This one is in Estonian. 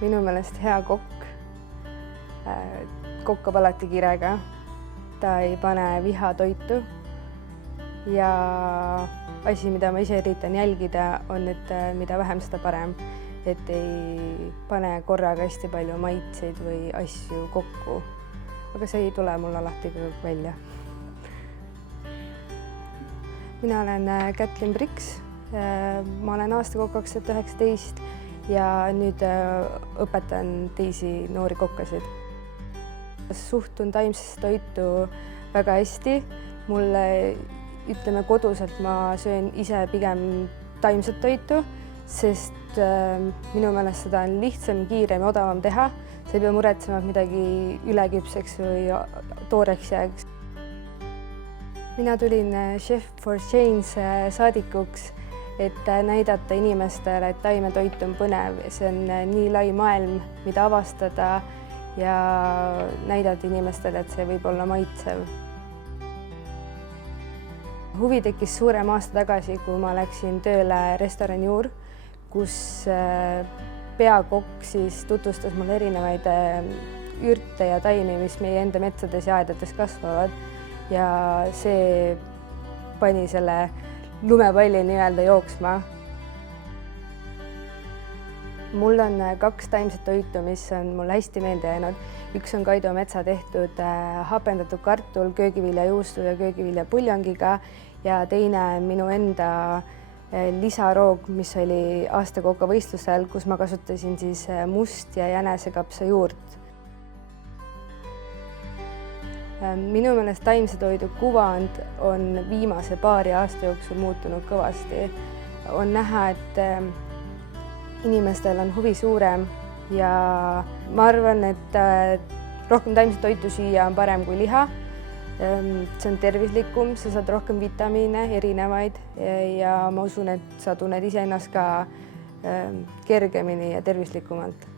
Minu meelest hea kokk kokkab alati kirega, ta ei pane viha toitu ja asi, mida ma ise üritan jälgida, on, et mida vähem, seda parem, et ei pane korraga hästi palju maitseid või asju kokku, aga see ei tule mul alati välja. Mina olen Kätlin Priks, ma olen aastakokk 2019 ja nüüd õpetan teisi noori kokkasid. Suhtun taimsesse toitu väga hästi. Mulle, ütleme koduselt, ma söön ise pigem taimset toitu, sest minu meelest seda on lihtsam, kiirem ja odavam teha. Sa ei pea muretsema, et midagi üleküpseks või tooreks jääks. Mina tulin Chef for Change saadikuks, et näidata inimestele, et taimetoit on põnev. See on nii lai maailm, mida avastada ja näidata inimestele, et see võib olla maitsev. Huvi tekkis suurem aasta tagasi, kui ma läksin tööle restorani Juur, kus peakokk siis tutvustas mulle erinevaid ürte ja taimi, mis meie enda metsades ja aedades kasvavad. Ja see pani selle lumepalli nii-öelda jooksma. Mul on 2 taimset toitu, mis on mulle hästi meelde jäänud. Üks on Kaido Metsa tehtud hapendatud kartul köögiviljajuustu ja köögiviljapuljongiga ja teine minu enda lisaroog, mis oli aastakoka võistlusel, kus ma kasutasin siis must- ja jänesekapsa juurt. Minu meelest taimse toidu kuvand on viimase paari aasta jooksul muutunud kõvasti. On näha, et inimestel on huvi suurem ja ma arvan, et rohkem taimset toitu süüa on parem kui liha. See on tervislikum, sa saad rohkem vitamiine, erinevaid ja ma usun, et sa tunned iseennast ka kergemini ja tervislikumalt.